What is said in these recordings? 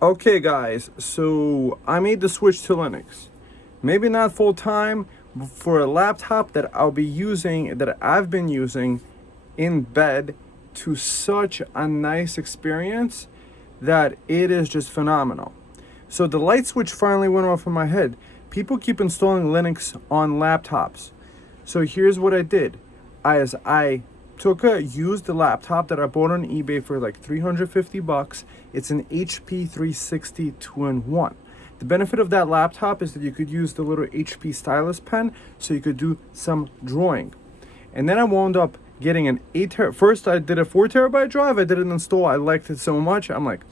Okay guys, so I made the switch to Linux. Maybe not full time, but for a laptop that I've been using in bed, to such a nice experience that it is just phenomenal. So the light switch finally went off in my head. People keep installing Linux on laptops. So here's what I did. I took a used laptop that I bought on eBay for like 350 bucks. It's an HP 360 2-in-1. The benefit of that laptop is that you could use the little HP stylus pen, so you could do some drawing. And then I wound up getting an first I did a 4 terabyte drive. I didn't install. I liked it so much. I'm like,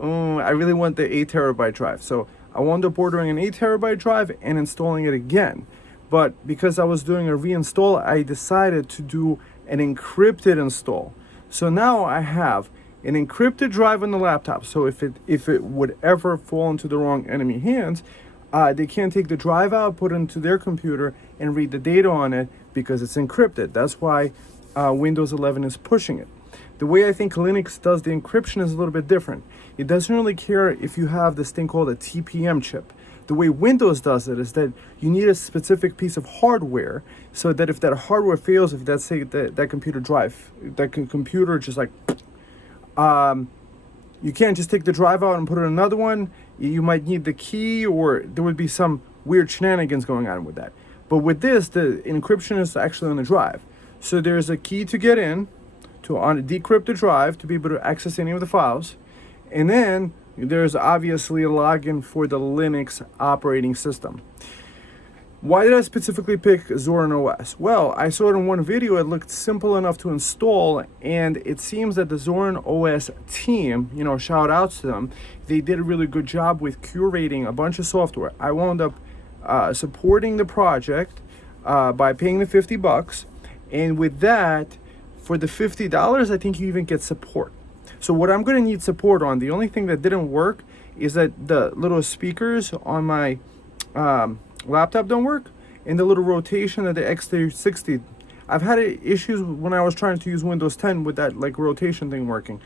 oh, I really want the 8 terabyte drive. So I wound up ordering an 8 terabyte drive and installing it again. But because I was doing a reinstall, I decided to do an encrypted install. So now I have an encrypted drive on the laptop. So if it would ever fall into the wrong enemy hands, they can't take the drive out, put it into their computer, and read the data on it because it's encrypted. That's why Windows 11 is pushing it. The way I think Linux does the encryption is a little bit different. It doesn't really care if you have this thing called a TPM chip. The way Windows does it is that you need a specific piece of hardware, so that if that hardware fails, if that's say that computer just like, you can't just take the drive out and put in another one. You might need the key, or there would be some weird shenanigans going on with that. But with this, the encryption is actually on the drive. So there's a key to get in, to decrypt the drive to be able to access any of the files, and then there's obviously a login for the Linux operating system. Why did I specifically pick Zorin OS? Well, I saw it in one video. It looked simple enough to install, and it seems that the Zorin OS team, shout outs to them, they did a really good job with curating a bunch of software. I wound up supporting the project by paying the 50 bucks, and with that, for the $50, I think you even get support. So what I'm going to need support on, the only thing that didn't work is that the little speakers on my laptop don't work, and the little rotation of the X360. I've had issues when I was trying to use Windows 10 with that rotation thing working.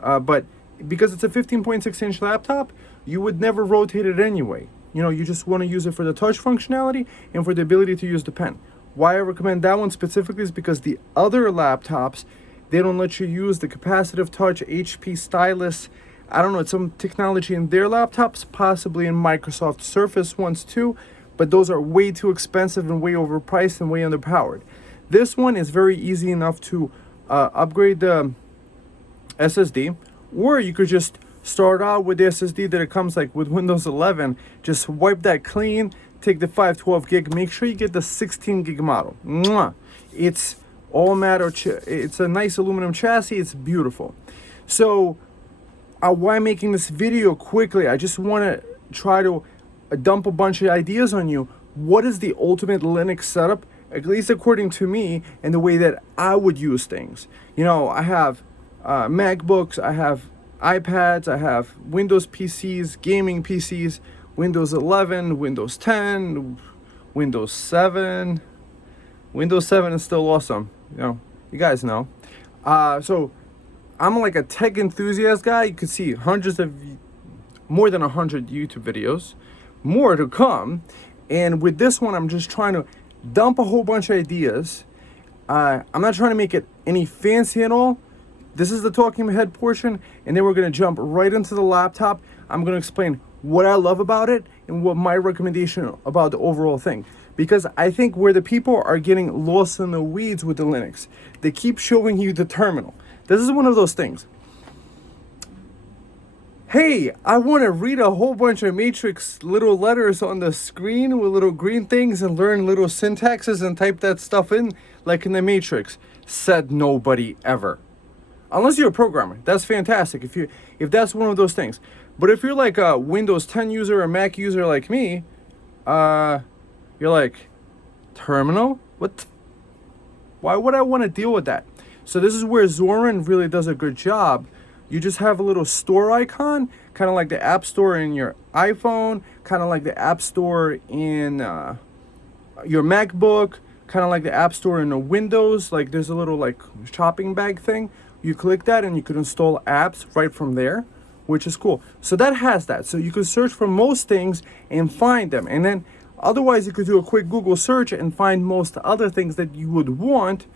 But because it's a 15.6-inch laptop, you would never rotate it anyway. You just want to use it for the touch functionality and for the ability to use the pen. Why I recommend that one specifically is because the other laptops, they don't let you use the capacitive touch HP stylus. I don't know, it's some technology in their laptops, possibly in Microsoft Surface ones too, but those are way too expensive and way overpriced and way underpowered. This one is very easy enough to upgrade the SSD, or you could just start out with the SSD that it comes with Windows 11, just wipe that clean, take the 512 gig, make sure you get the 16 gig model. Mwah! It's all matter, it's a nice aluminum chassis, it's beautiful. So why making this video quickly? I just want to try to dump a bunch of ideas on you. What is the ultimate Linux setup, at least according to me, and the way that I would use things? I have MacBooks, I have iPads, I have Windows PCs, gaming PCs, Windows 11, Windows 10, Windows 7. Windows 7 is still awesome. You guys know. So I'm like a tech enthusiast guy. You can see more than 100 YouTube videos, more to come. And with this one, I'm just trying to dump a whole bunch of ideas. I'm not trying to make it any fancy at all. This is the talking head portion, and then we're going to jump right into the laptop. I'm going to explain what I love about it and what my recommendation about the overall thing. Because I think where the people are getting lost in the weeds with the Linux, they keep showing you the terminal. This is one of those things. Hey, I want to read a whole bunch of matrix little letters on the screen with little green things and learn little syntaxes and type that stuff in like in the Matrix. Said nobody ever. Unless you're a programmer, that's fantastic. If that's one of those things. But if you're like a Windows 10 user or Mac user like me, you're like, terminal? Why would I want to deal with that? So this is where Zorin really does a good job. You just have a little store icon, kind of like the App Store in your iPhone, kind of like the App Store in your MacBook, kind of like the App Store in the Windows. Like there's a little shopping bag thing. You click that and you could install apps right from there. which is cool. So that has that. So you can search for most things and find them. And then otherwise you could do a quick Google search and find most other things that you would want,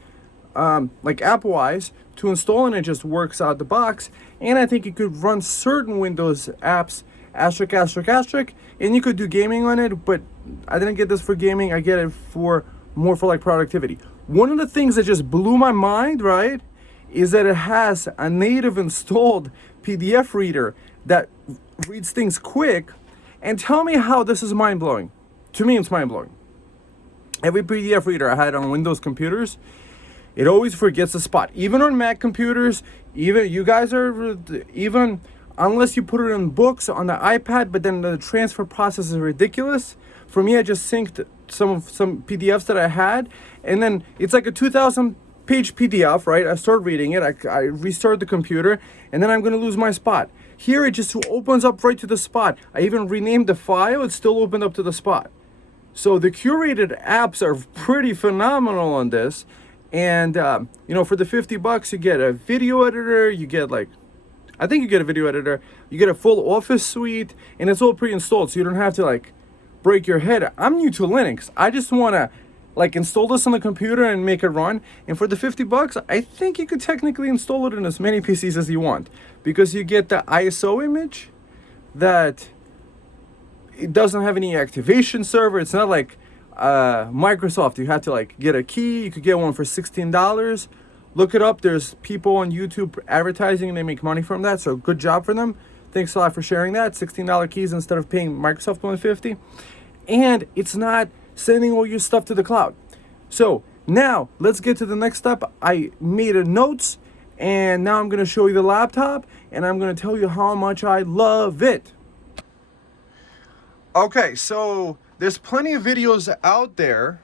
like app-wise, to install, and it just works out the box. And I think you could run certain Windows apps, ****, and you could do gaming on it, but I didn't get this for gaming. I get it for more for like productivity. One of the things that just blew my mind, right, is that it has a native installed PDF reader that reads things quick. And tell me how this is mind-blowing. To me, it's mind-blowing. Every PDF reader I had on Windows computers, it always forgets a spot. Even on Mac computers, even you guys are, even unless you put it in books on the iPad, but then the transfer process is ridiculous. For me, I just synced some PDFs that I had, and then it's like a 2,000 page PDF, right? I start reading it, I restart the computer, and then I'm gonna lose my spot. Here it just opens up right to the spot. I even renamed the file, it still opened up to the spot. So the curated apps are pretty phenomenal on this. And you know, for the $50 you get a video editor, you get like, I think you get a video editor, you get a full Office suite, and it's all pre-installed, so you don't have to like break your head. I'm new to Linux. I just want to like install this on the computer and make it run. And for the $50, I think you could technically install it in as many PCs as you want, because you get the ISO image that it doesn't have any activation server. It's not like Microsoft. You have to like get a key. You could get one for $16. Look it up. There's people on YouTube advertising and they make money from that. So good job for them. Thanks a lot for sharing that. $16 keys instead of paying Microsoft $150. And it's not sending all your stuff to the cloud. So now let's get to the next step. I made a notes, and now I'm going to show you the laptop, and I'm going to tell you how much I love it. Okay, so there's plenty of videos out there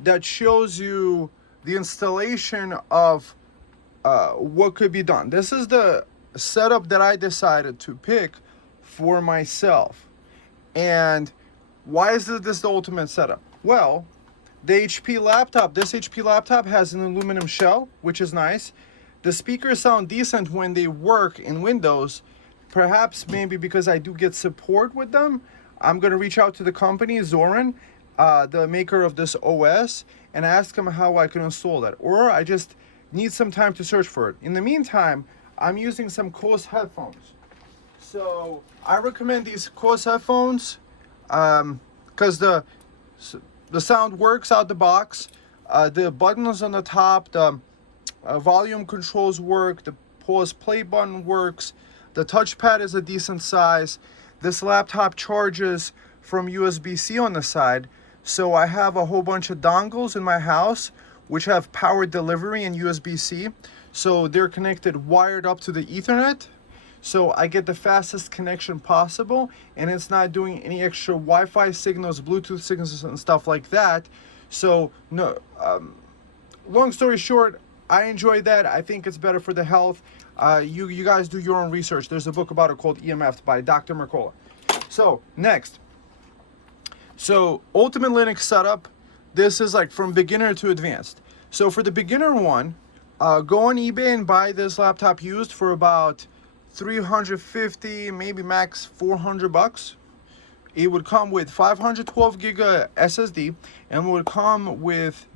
that shows you the installation of what could be done. This is the setup that I decided to pick for myself. And why is this the ultimate setup? Well, the HP laptop, this HP laptop has an aluminum shell, which is nice. The speakers sound decent when they work in Windows. Perhaps maybe because I do get support with them, I'm going to reach out to the company, Zorin, the maker of this OS, and ask them how I can install that. Or I just need some time to search for it. In the meantime, I'm using some Bose headphones. So I recommend these Bose headphones because the sound works out the box. The buttons on the top, the volume controls work, the pause play button works, the touchpad is a decent size. This laptop charges from USB-C on the side, so I have a whole bunch of dongles in my house which have power delivery and USB-C, so they're connected wired up to the Ethernet, so I get the fastest connection possible, and it's not doing any extra Wi-Fi signals, Bluetooth signals, and stuff like that. So no, long story short, I enjoy that. I think it's better for the health. You guys do your own research. There's a book about it called EMF by Dr. Mercola. So next, so Ultimate Linux setup. This is like from beginner to advanced. So for the beginner one, go on eBay and buy this laptop used for about $350, maybe max $400. It would come with 512 gig SSD, and would come with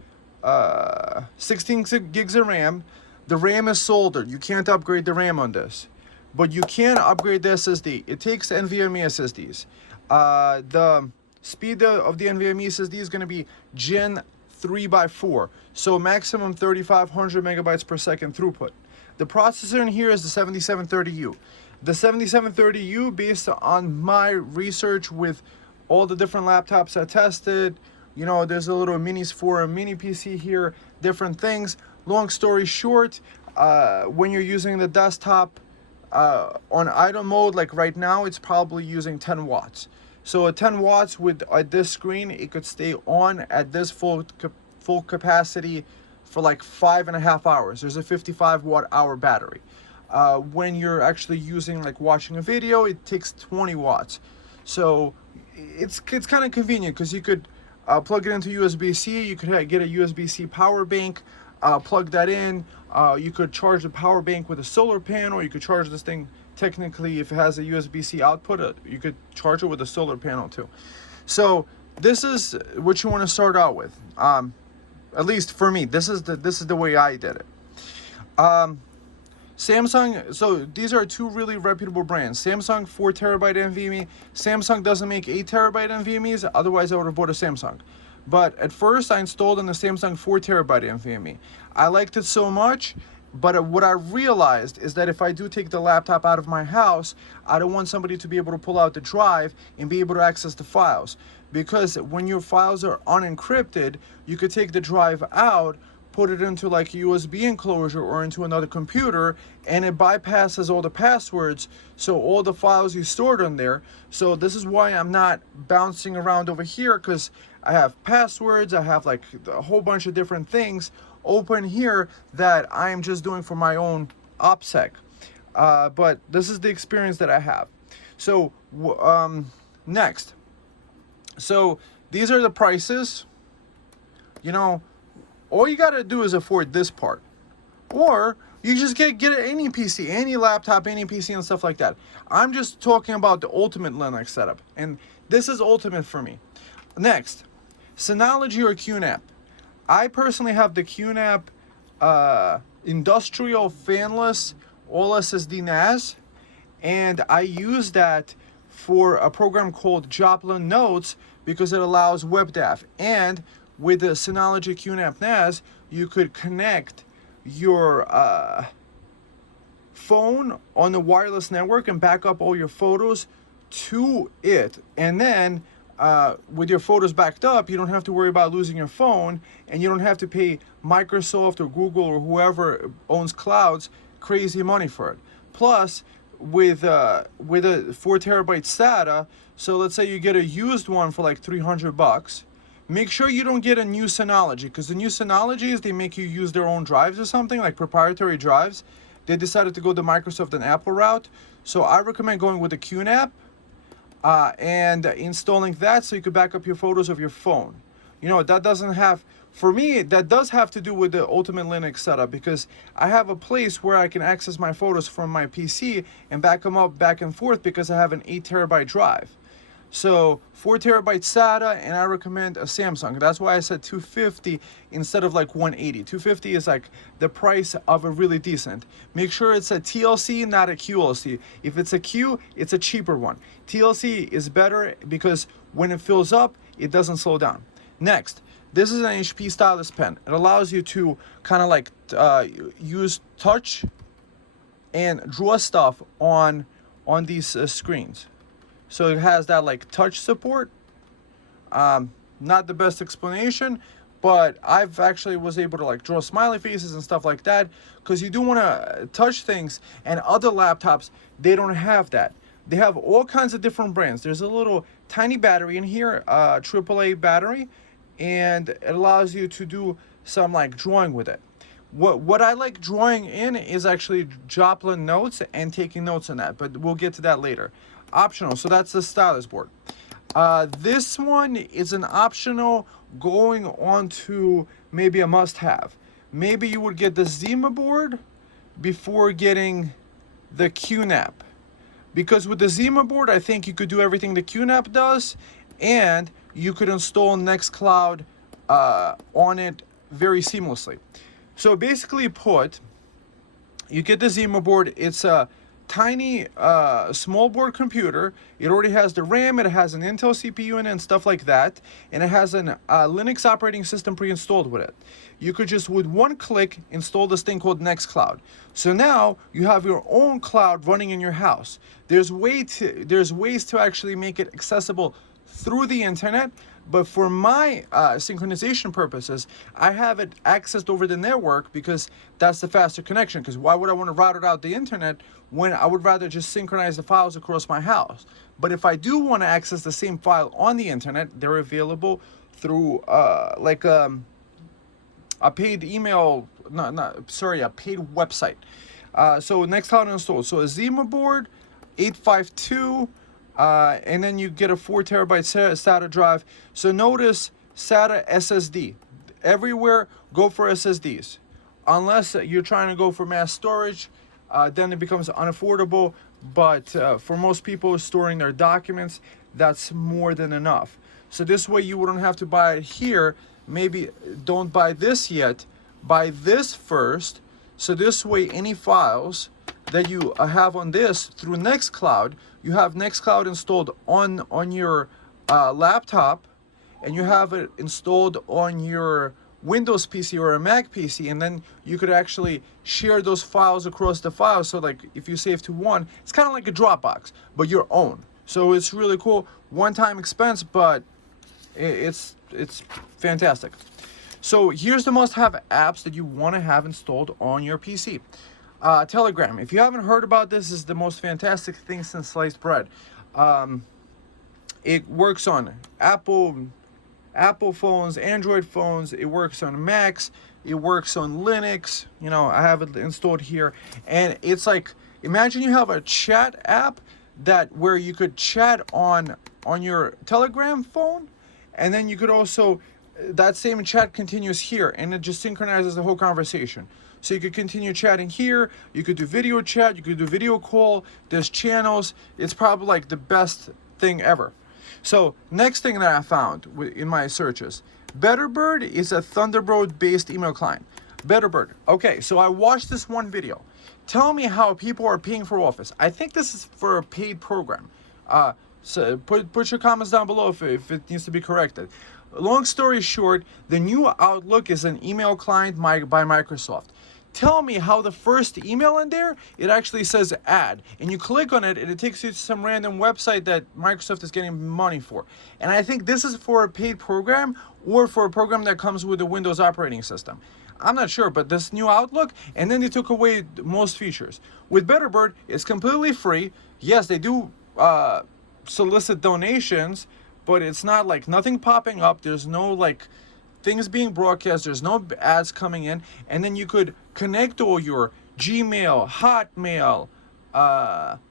16 gigs of RAM. The RAM is soldered. You can't upgrade the RAM on this, but you can upgrade the SSD. It takes NVMe SSDs. The speed of the NVMe SSD is going to be Gen 3x4, so maximum 3,500 megabytes per second throughput. The processor in here is the 7730U. The 7730U, based on my research with all the different laptops I tested, you know, there's a little minis for a mini PC here, different things. Long story short, when you're using the desktop on idle mode, like right now, it's probably using 10 watts. So at 10 watts with this screen, it could stay on at this full capacity for like 5.5 hours. There's a 55 watt hour battery. When you're actually using, like watching a video, it takes 20 watts. So it's kind of convenient because you could plug it into USB-C. You could get a USB-C power bank, plug that in. You could charge the power bank with a solar panel. You could charge this thing technically, if it has a USB-C output, you could charge it with a solar panel too. So this is what you want to start out with. At least for me, this is the way I did it. Samsung, so these are two really reputable brands. Samsung 4 terabyte NVMe. Samsung doesn't make 8 terabyte NVMe's, otherwise I would have bought a Samsung. But at first I installed on the Samsung 4 terabyte NVMe. I liked it so much, but what I realized is that if I do take the laptop out of my house, I don't want somebody to be able to pull out the drive and be able to access the files. Because when your files are unencrypted, you could take the drive out, put it into like a USB enclosure or into another computer, and it bypasses all the passwords, so all the files you stored on there. So this is why I'm not bouncing around over here, because I have passwords, I have like a whole bunch of different things open here that I am just doing for my own OPSEC. But this is the experience that I have. So next, so these are the prices. You know, all you gotta do is afford this part, or you just get any PC, any laptop, any PC and stuff like that. I'm just talking about the ultimate Linux setup, and this is ultimate for me. Next, Synology or QNAP. I personally have the QNAP industrial fanless all SSD NAS, and I use that for a program called JOPLIN Notes because it allows WebDav. And with the Synology QNAP NAS, you could connect your phone on the wireless network and back up all your photos to it. And then with your photos backed up, you don't have to worry about losing your phone, and you don't have to pay Microsoft or Google or whoever owns clouds crazy money for it. Plus, with a 4 terabyte SATA, so let's say you get a used one for like $300. Make sure you don't get a new Synology, because the new Synologies, they make you use their own drives or something, like proprietary drives. They decided to go the Microsoft and Apple route. So I recommend going with the QNAP and installing that so you could back up your photos of your phone. You know, that doesn't have, for me, that does have to do with the ultimate Linux setup, because I have a place where I can access my photos from my PC and back them up back and forth because I have an 8 terabyte drive. So 4 terabyte SATA, and I recommend a Samsung. That's why I said 250 instead of like 180. 250 is like the price of a really decent. Make sure it's a TLC, not a QLC. If it's a Q, it's a cheaper one. TLC is better because when it fills up, it doesn't slow down. Next, this is an HP stylus pen. It allows you to kind of like use touch and draw stuff on these screens. So it has that like touch support. Not the best explanation, but I've actually was able to like draw smiley faces and stuff like that, because you do want to touch things, and other laptops, they don't have that. They have all kinds of different brands. There's a little tiny battery in here, AAA battery, and it allows you to do some like drawing with it. What I like drawing in is actually JOPLIN Notes and taking notes on that, but we'll get to that later. Optional, so that's the stylus board. This one is an optional going on to maybe a must-have. Maybe you would get the Zima board before getting the QNAP. Because with the Zima board, I think you could do everything the QNAP does, and you could install Nextcloud on it very seamlessly. So basically put, you get the Zima board. It's a tiny small board computer. It already has the RAM, it has an Intel CPU in it and stuff like that, and it has an Linux operating system pre-installed with it. You could just with one click install this thing called Nextcloud. So now you have your own cloud running in your house. There's ways to actually make it accessible through the internet, but for my synchronization purposes, I have it accessed over the network because that's the faster connection. Because why would I want to route it out the internet when I would rather just synchronize the files across my house? But if I do want to access the same file on the internet, they're available through like a paid email, a paid website. So Nextcloud installed. So a Zima board, 852. And then you get a 4 terabyte SATA drive. So notice SATA SSD. Everywhere, go for SSDs. Unless you're trying to go for mass storage, then it becomes unaffordable. but for most people storing their documents, that's more than enough. So this way you wouldn't have to buy it here. Maybe don't buy this yet, buy this first. So this way any files that you have on this through Nextcloud, you have Nextcloud installed on your laptop, and you have it installed on your Windows PC or a Mac PC, and then you could actually share those files across the files. So like if you save to one, it's kind of like a Dropbox, but your own. So it's really cool, one-time expense, but it's fantastic. So here's the must-have apps that you want to have installed on your PC. Telegram. If you haven't heard about this, is the most fantastic thing since sliced bread. It works on Apple phones, Android phones. It works on Macs. It works on Linux. You know, I have it installed here, and it's like, imagine you have a chat app where you could chat on your Telegram phone, and then you could also, that same chat continues here, and it just synchronizes the whole conversation. So you could continue chatting here, you could do video chat, you could do video call, there's channels. It's probably like the best thing ever. So next thing that I found in my searches, Betterbird is a Thunderbird-based email client. Betterbird. Okay, so I watched this one video. Tell me how people are paying for Office. I think this is for a paid program. So put your comments down below if it needs to be corrected. Long story short, the new Outlook is an email client by Microsoft. Tell me how the first email in there, it actually says add, and you click on it and it takes you to some random website that Microsoft is getting money for. And I think this is for a paid program or for a program that comes with a Windows operating system. I'm not sure, but this new Outlook, and then they took away most features. With Betterbird, it's completely free. Yes, they do solicit donations, but it's not like nothing popping up. There's no like things being broadcast, there's no ads coming in, and then you could connect all your Gmail, Hotmail,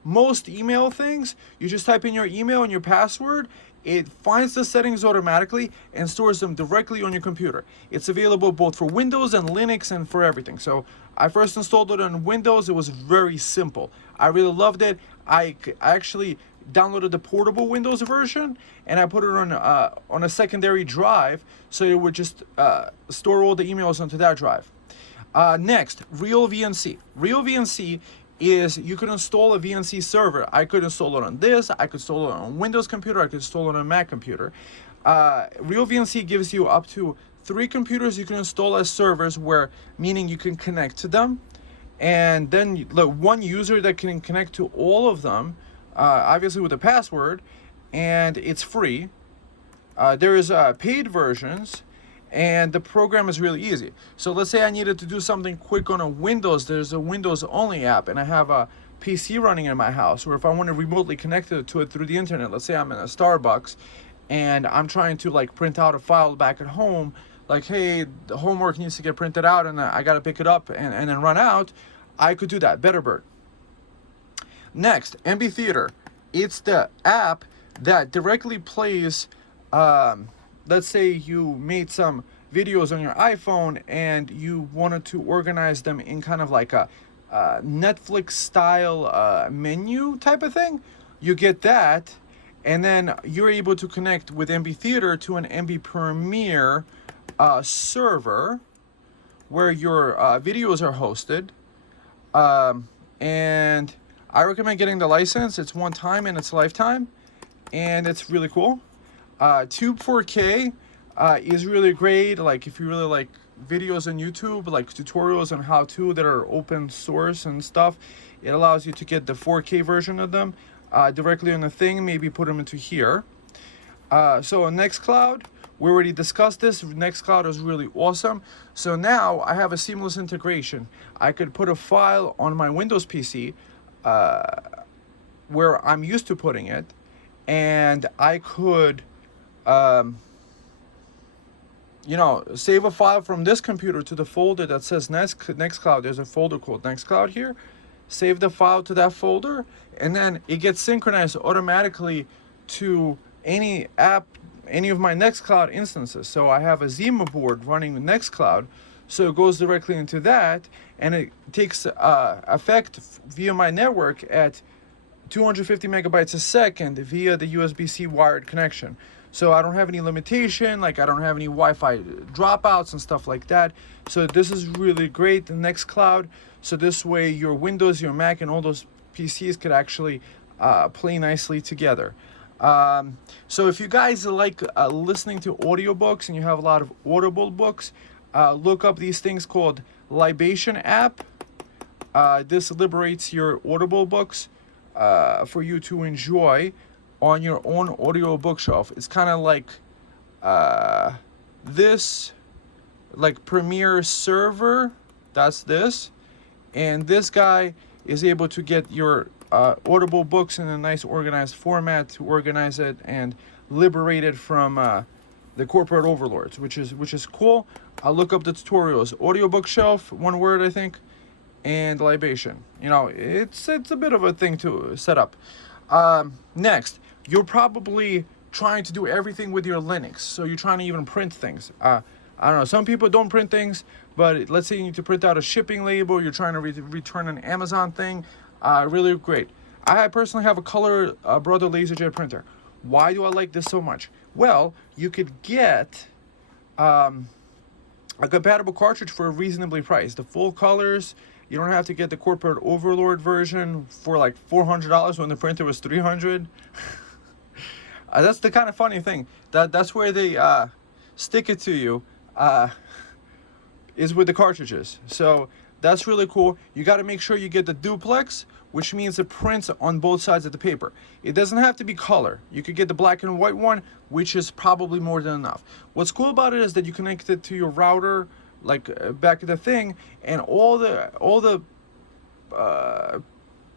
most email things. You just type in your email and your password, it finds the settings automatically and stores them directly on your computer. It's available both for Windows and Linux and for everything. So I first installed it on Windows. It was very simple. I really loved it. I actually downloaded the portable Windows version, and I put it on a secondary drive, so it would just store all the emails onto that drive. Next, Real VNC. Real VNC is, you could install a VNC server. I could install it on this, I could install it on Windows computer, I could install it on a Mac computer. Real VNC gives you up to 3 computers you can install as servers, meaning you can connect to them, and then one user that can connect to all of them, obviously with a password, and it's free. There is paid versions, and the program is really easy. So let's say I needed to do something quick on a Windows. There's a Windows only app, and I have a PC running in my house, or if I want to remotely connect to it through the internet. Let's say I'm in a Starbucks and I'm trying to like print out a file back at home, like, hey, the homework needs to get printed out and I got to pick it up and then run out. I could do that. Betterbird. Next, MB Theater. It's the app that directly plays, let's say you made some videos on your iPhone and you wanted to organize them in kind of like a Netflix style menu type of thing. You get that, and then you're able to connect with MB Theater to an MB Premiere server where your videos are hosted. And I recommend getting the license. It's one time and it's lifetime, and it's really cool. Tube 4K is really great. Like if you really like videos on YouTube, like tutorials on how to that are open source and stuff, it allows you to get the 4K version of them directly on the thing. Maybe put them into here. So on Nextcloud, we already discussed this. Nextcloud is really awesome. So now I have a seamless integration. I could put a file on my Windows PC where I'm used to putting it, and I could save a file from this computer to the folder that says Nextcloud. There's a folder called Nextcloud here. Save the file to that folder, and then it gets synchronized automatically to any app, any of my Nextcloud instances. So I have a Zima board running with Nextcloud, so it goes directly into that, and it takes effect via my network at 250 megabytes a second via the USB-C wired connection. So I don't have any limitation, like I don't have any Wi-Fi dropouts and stuff like that. So this is really great, the Nextcloud. So this way your Windows, your Mac, and all those PCs could actually play nicely together. So if you guys like listening to audiobooks and you have a lot of Audible books, look up these things called Libation app. This liberates your Audible books for you to enjoy on your own audio bookshelf. It's kind of like this, like Premiere Server, that's this. And this guy is able to get your Audible books in a nice organized format to organize it and liberate it from the corporate overlords, which is cool. I'll look up the tutorials. Audio bookshelf, one word I think, and libation. You know, it's a bit of a thing to set up. Next, you're probably trying to do everything with your Linux, so you're trying to even print things. I don't know, some people don't print things, but let's say you need to print out a shipping label, you're trying to return an Amazon thing, really great. I personally have a color Brother LaserJet printer. Why do I like this so much? Well, you could get a compatible cartridge for a reasonably priced. The full colors, you don't have to get the corporate overlord version for like $400 when the printer was $300. That's the kind of funny thing. That's where they stick it to you, is with the cartridges. So that's really cool. You got to make sure you get the duplex, which means it prints on both sides of the paper. It doesn't have to be color. You could get the black and white one, which is probably more than enough. What's cool about it is that you connect it to your router, like back of the thing, and all the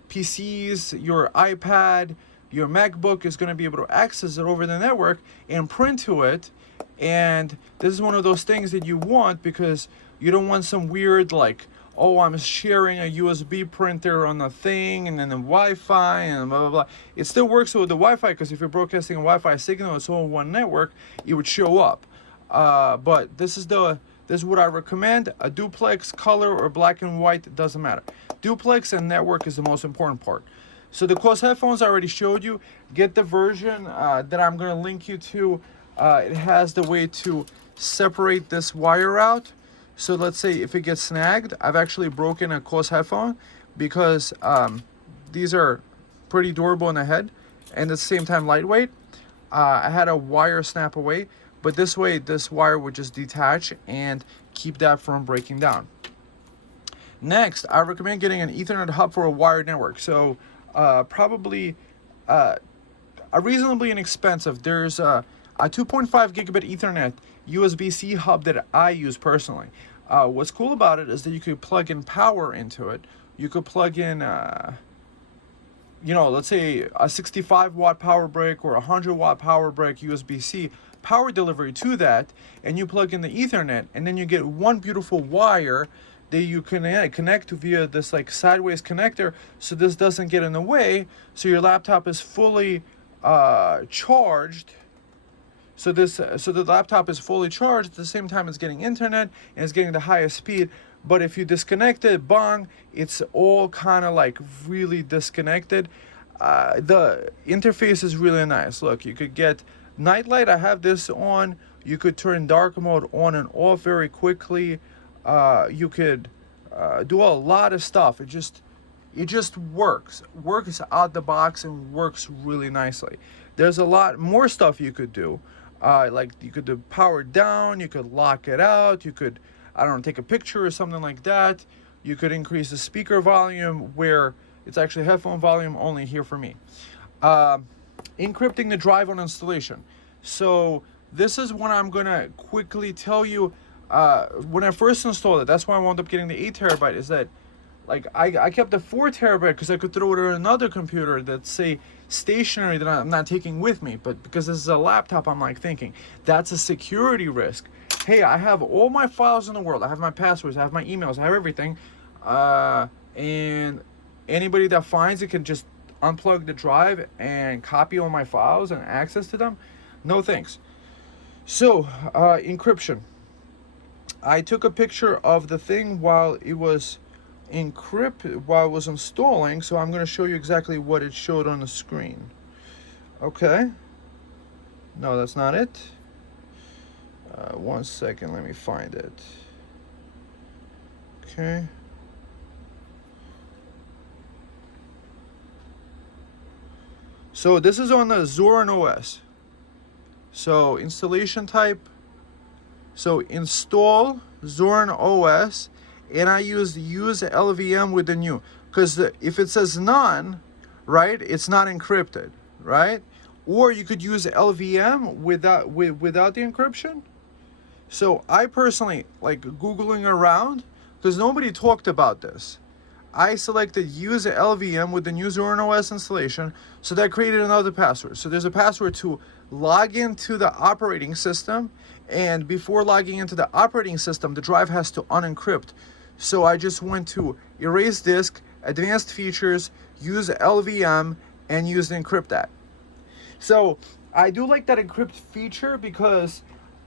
PCs, your iPad, your MacBook is going to be able to access it over the network and print to it. And this is one of those things that you want, because you don't want some weird, like, oh, I'm sharing a USB printer on the thing and then the Wi-Fi and blah, blah, blah. It still works with the Wi-Fi, because if you're broadcasting a Wi-Fi signal, it's all one network, it would show up. But this is what I recommend. A duplex, color, or black and white, it doesn't matter. Duplex and network is the most important part. So the closed headphones I already showed you. Get the version that I'm going to link you to. It has the way to separate this wire out. So let's say if it gets snagged, I've actually broken a closed headphone, because these are pretty durable in the head and at the same time lightweight. I had a wire snap away, but this way this wire would just detach and keep that from breaking down. Next, I recommend getting an Ethernet hub for a wired network. So probably a reasonably inexpensive. There's a 2.5 gigabit Ethernet USB-C hub that I use personally. What's cool about it is that you could plug in power into it. You could plug in, let's say a 65 watt power brick or a 100 watt power brick USB-C power delivery to that, and you plug in the Ethernet, and then you get one beautiful wire that you can connect to via this like sideways connector, so this doesn't get in the way, so your laptop is fully charged. So the laptop is fully charged at the same time it's getting internet and it's getting the highest speed. But if you disconnect it, bang, it's all kind of like really disconnected. The interface is really nice. Look, you could get nightlight. I have this on. You could turn dark mode on and off very quickly. You could do a lot of stuff. It just works out the box and works really nicely. There's a lot more stuff you could do. Like you could do power down, you could lock it out, you could, I don't know, take a picture or something like that. You could increase the speaker volume, where it's actually headphone volume only here for me. Encrypting the drive on installation. So this is what I'm gonna quickly tell you. When I first installed it, that's why I wound up getting the 8 terabyte, is that like I kept the 4 terabyte because I could throw it on another computer that's, say, stationary, that I'm not taking with me. But because this is a laptop, I'm like thinking that's a security risk. Hey, I have all my files in the world. I have my passwords, I have my emails, I have everything. And anybody that finds it can just unplug the drive and copy all my files and access to them. No thanks. So encryption. I took a picture of the thing while it was encrypt while I was installing, so I'm going to show you exactly what it showed on the screen. Okay. No, that's not it. 1 second, let me find it. Okay. So this is on the Zorin OS. So installation type. So install Zorin OS, and I use LVM with the new, because if it says none, right, it's not encrypted, right? Or you could use LVM without the encryption. So I personally like Googling around because nobody talked about this. I selected use LVM with the new Zorin OS installation, so that created another password. So there's a password to log into the operating system, and before logging into the operating system, the drive has to unencrypt. So I just went to erase disk, advanced features, use LVM, and use encrypt that. So I do like that encrypt feature because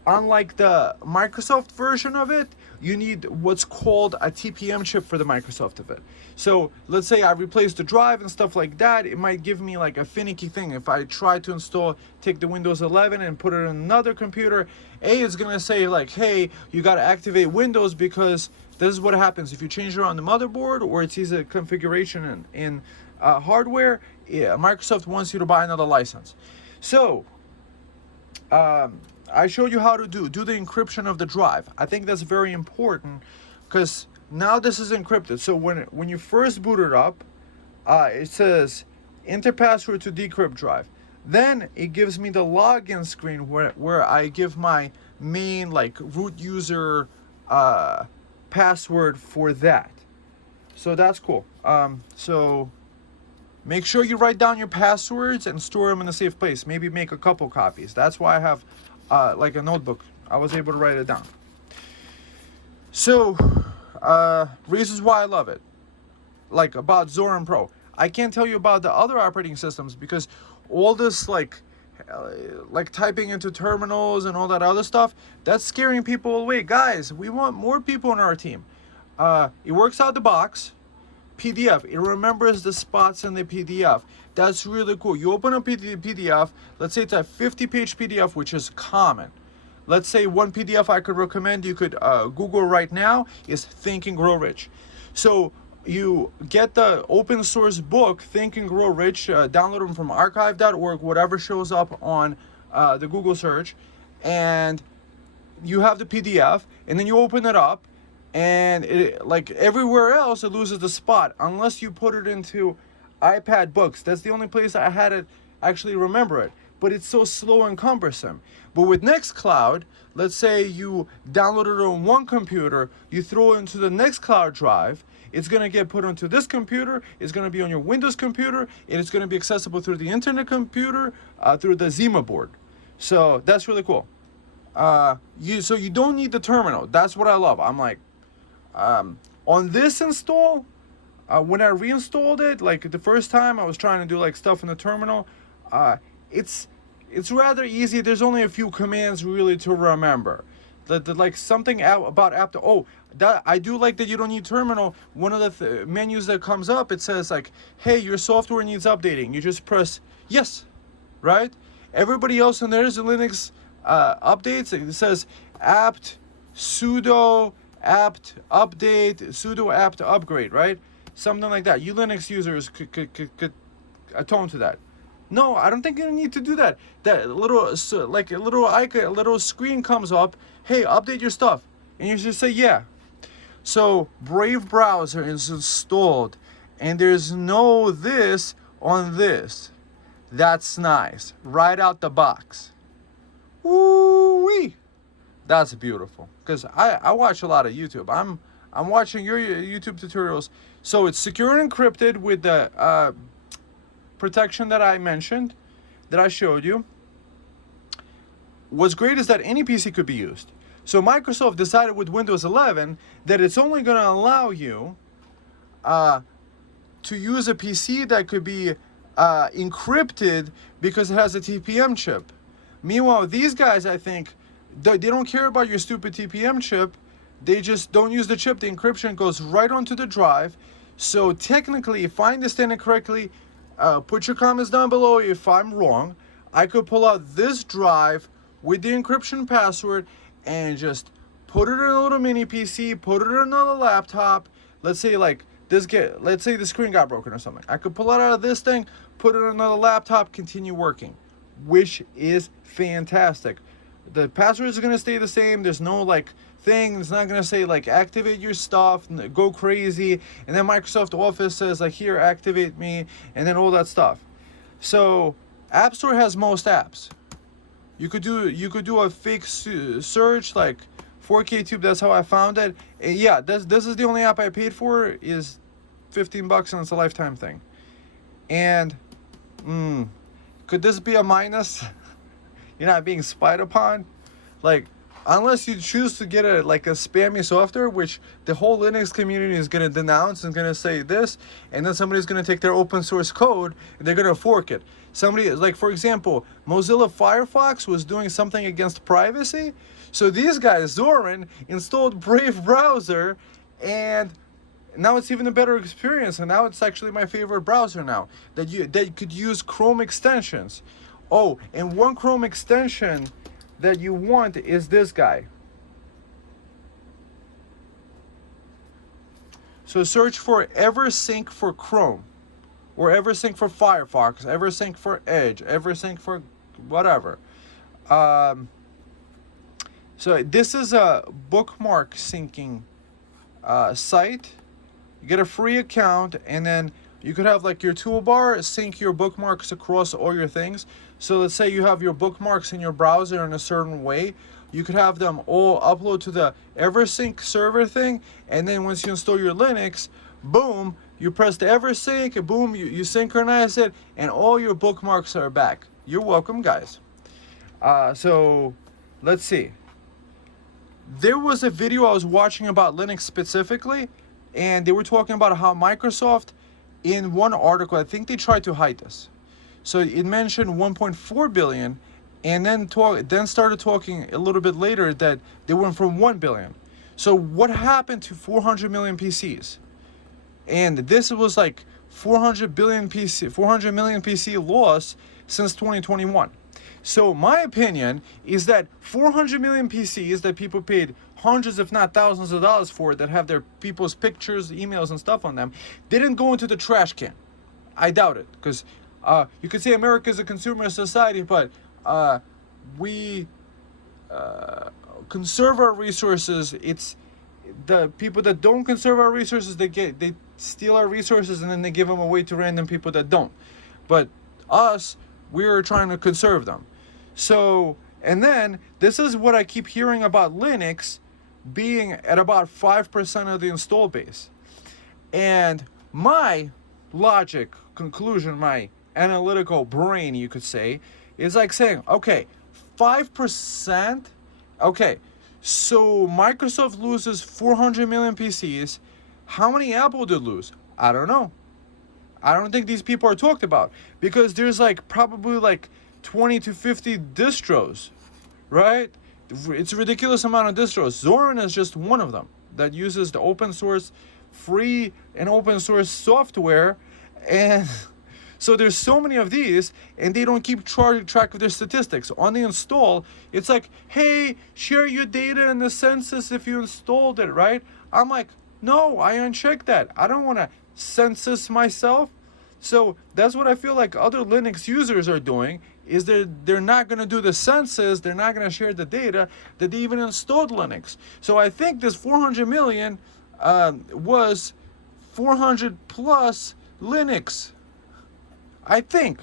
unlike the Microsoft version of it, you need what's called a TPM chip for the Microsoft of it. So let's say I replace the drive and stuff like that, it might give me like a finicky thing. If I try to take the Windows 11 and put it in another computer, it's gonna say like, hey, you gotta activate Windows, because this is what happens if you change it on the motherboard or it's either configuration in hardware. Microsoft wants you to buy another license. So I showed you how to do the encryption of the drive. I think that's very important because now this is encrypted. So when you first boot it up, it says enter password to decrypt drive. Then it gives me the login screen where I give my main like root user password for that. So that's cool. So make sure you write down your passwords and store them in a safe place. Maybe make a couple copies. That's why I have like a notebook. I was able to write it down. So reasons why I love it, like about Zorin Pro. I can't tell you about the other operating systems because all this like typing into terminals and all that other stuff, that's scaring people away. Guys, we want more people on our team. It works out the box. PDF, it remembers the spots in the PDF. That's really cool. You open a PDF, let's say it's a 50-page PDF, which is common. Let's say one PDF I could recommend you could Google right now is Think and Grow Rich. So you get the open source book, Think and Grow Rich, download them from archive.org, whatever shows up on the Google search, and you have the PDF, and then you open it up, and it, like everywhere else, it loses the spot unless you put it into iPad books. That's the only place I had it actually remember it. But it's so slow and cumbersome. But with Nextcloud, let's say you download it on one computer, you throw it into the Nextcloud drive, it's going to get put onto this computer, it's going to be on your Windows computer, and it's going to be accessible through the internet computer, through the Zima board. So that's really cool. So you don't need the terminal. That's what I love. I'm like, on this install, when I reinstalled it, like the first time I was trying to do like stuff in the terminal, it's rather easy. There's only a few commands really to remember. Like something about app. That I do like that you don't need terminal. One of the menus that comes up, it says like, hey, your software needs updating. You just press yes, right? Everybody else in there is a Linux updates. It says apt sudo apt update, sudo apt upgrade, right? Something like that. You Linux users could atone to that. No, I don't think you need to do that. That little, like a little icon, a little screen comes up. Hey, update your stuff, and you just say yeah. So Brave browser is installed, and there's no this on this. That's nice, right out the box. Woo-wee. That's beautiful. Because I watch a lot of YouTube. I'm watching your YouTube tutorials. So it's secure and encrypted with the protection that I mentioned, that I showed you. What's great is that any PC could be used. So Microsoft decided with Windows 11 that it's only going to allow you to use a PC that could be encrypted because it has a TPM chip. Meanwhile, these guys, I think, they don't care about your stupid TPM chip. they just don't use the chip. The encryption goes right onto the drive. So technically, if I understand it correctly, put your comments down below if I'm wrong. I could pull out this drive with the encryption password and just put it in a little mini PC, put it in another laptop. Let's say like let's say the screen got broken or something. I could pull it out of this thing, put it in another laptop, continue working, which is fantastic. The password is going to stay the same. There's no like thing. It's not going to say like activate your stuff, go crazy. And then Microsoft Office says like here, activate me, and then all that stuff. So App Store has most apps. You could do a fake search like 4K Tube. That's how I found it. And yeah, this is the only app I paid for, is $15 and it's a lifetime thing. And could this be a minus? You're not being spied upon, like unless you choose to get a spammy software, which the whole Linux community is going to denounce and going to say this, and then somebody's going to take their open source code and they're going to fork it. Somebody, like for example, Mozilla Firefox was doing something against privacy, so these guys, Zorin, installed Brave browser, and now it's even a better experience, and now it's actually my favorite browser now, that you could use Chrome extensions. Oh, and one Chrome extension that you want is this guy. So search for EverSync for Chrome, or EverSync for Firefox, EverSync for Edge, EverSync for whatever. So this is a bookmark syncing site. You get a free account, and then you could have like your toolbar sync your bookmarks across all your things. So let's say you have your bookmarks in your browser in a certain way. You could have them all upload to the EverSync server thing, and then once you install your Linux, boom, you press the EverSync, boom, you synchronize it, and all your bookmarks are back. You're welcome, guys. So let's see. There was a video I was watching about Linux specifically, and they were talking about how Microsoft, in one article, I think they tried to hide this. So it mentioned 1.4 billion, and then started talking a little bit later that they went from 1 billion. So what happened to 400 million PCs? And this was like 400 million PC loss since 2021. So my opinion is that 400 million PCs that people paid hundreds if not thousands of dollars for, that have their people's pictures, emails and stuff on them, didn't go into the trash can. I doubt it, because you could say America is a consumer society, but we conserve our resources. It's the people that don't conserve our resources, they steal our resources and then they give them away to random people that don't. But us, we're trying to conserve them. So, and then this is what I keep hearing about Linux being at about 5% of the install base. And my logic conclusion, my analytical brain, you could say, is like saying, okay, 5%, okay, so Microsoft loses 400 million PCs. How many Apple did lose? I don't know. I don't think these people are talked about, because there's like probably like 20 to 50 distros, right? It's a ridiculous amount of distros. Zorin is just one of them that uses the open source, free and open source software. And so there's so many of these, and they don't keep track of their statistics. On the install, it's like, hey, share your data in the census if you installed it, right? I'm like, no, I unchecked that. I don't want to census myself. So that's what I feel like other Linux users are doing, is they're not going to do the census, they're not going to share the data that they even installed Linux. So I think this 400 million was 400 plus Linux, I think,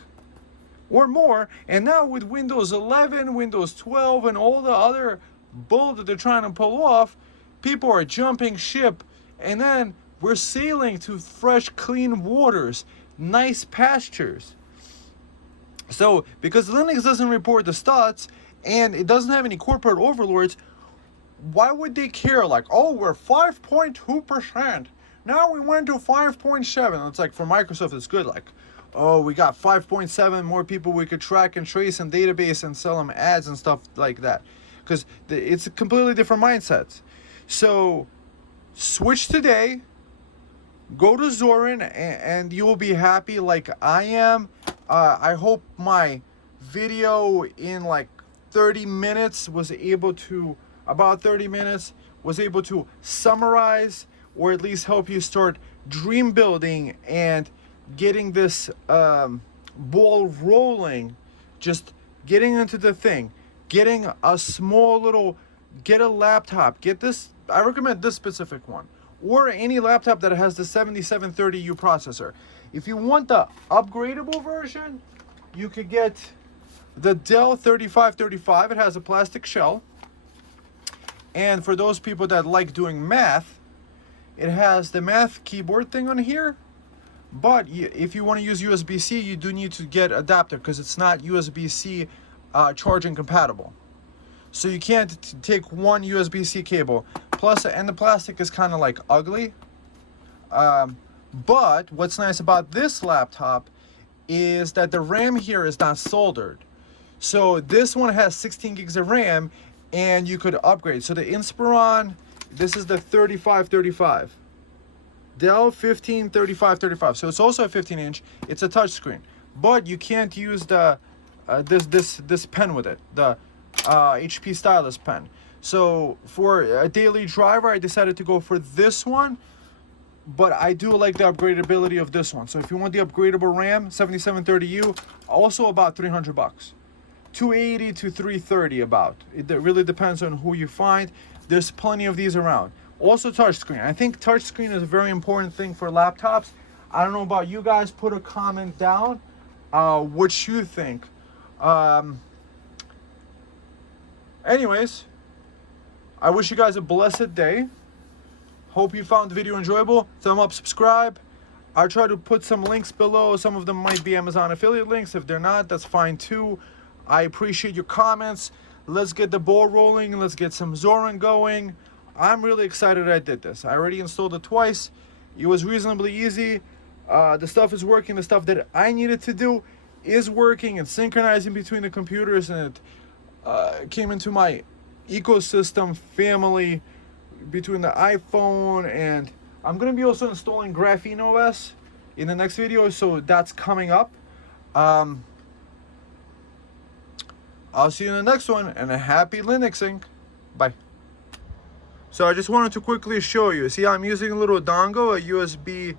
or more. And now with Windows 11, Windows 12, and all the other bull that they're trying to pull off, people are jumping ship, and then we're sailing to fresh, clean waters, nice pastures. So, because Linux doesn't report the stats, and it doesn't have any corporate overlords, why would they care? Like, oh, we're 5.2%. Now we went to 5.7. It's like, for Microsoft, it's good. Like, oh, we got 5.7 more people we could track and trace and database and sell them ads and stuff like that. Because it's a completely different mindset. So switch today, go to Zorin, and you will be happy like I am. I hope my video in like 30 minutes was able to, about 30 minutes, was able to summarize or at least help you start dream building and getting this ball rolling, just getting into the thing, getting a small little, get a laptop, get this, I recommend this specific one, or any laptop that has the 7730U processor. If you want the upgradable version, you could get the Dell 3535. It has a plastic shell. And for those people that like doing math, it has the math keyboard thing on here. But if you want to use USB-C, you do need to get adapter because it's not USB-C charging compatible. So you can't take one USB-C cable. Plus, and the plastic is kind of like ugly. But what's nice about this laptop is that the RAM here is not soldered. So this one has 16 gigs of RAM, and you could upgrade. So the Inspiron, this is the 3535. Dell 153535. So it's also a 15-inch. It's a touchscreen, but you can't use the this pen with it, the HP stylus pen. So for a daily driver, I decided to go for this one, but I do like the upgradability of this one. So if you want the upgradable RAM, 7730U, also about 300 bucks. 280 to 330 about. It really depends on who you find. There's plenty of these around. Also touchscreen. I think touchscreen is a very important thing for laptops. I don't know about you guys. Put a comment down what you think. Anyways, I wish you guys a blessed day. Hope you found the video enjoyable. Thumb up, subscribe. I'll try to put some links below. Some of them might be Amazon affiliate links. If they're not, that's fine too. I appreciate your comments. Let's get the ball rolling. Let's get some Zorin going. I'm really excited I did this. I already installed it twice. It was reasonably easy. The stuff is working. The stuff that I needed to do is working and synchronizing between the computers, and it came into my ecosystem family between the iPhone, and I'm going to be also installing Graphene OS in the next video, so that's coming up. I'll see you in the next one, and a happy Linuxing. Bye. So I just wanted to quickly show you. See, I'm using a little dongle, a USB,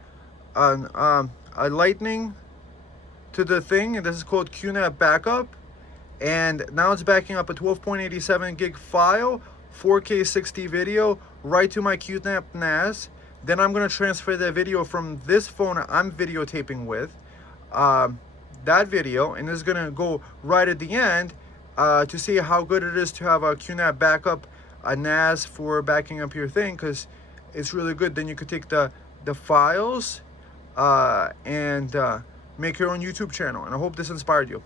a lightning to the thing, and this is called QNAP backup. And now it's backing up a 12.87 gig file, 4K 60 video, right to my QNAP NAS. Then I'm going to transfer that video from this phone I'm videotaping with, that video, and this is going to go right at the end to see how good it is to have a QNAP backup, a NAS for backing up your thing, because it's really good. Then you could take the files and make your own YouTube channel. And I hope this inspired you.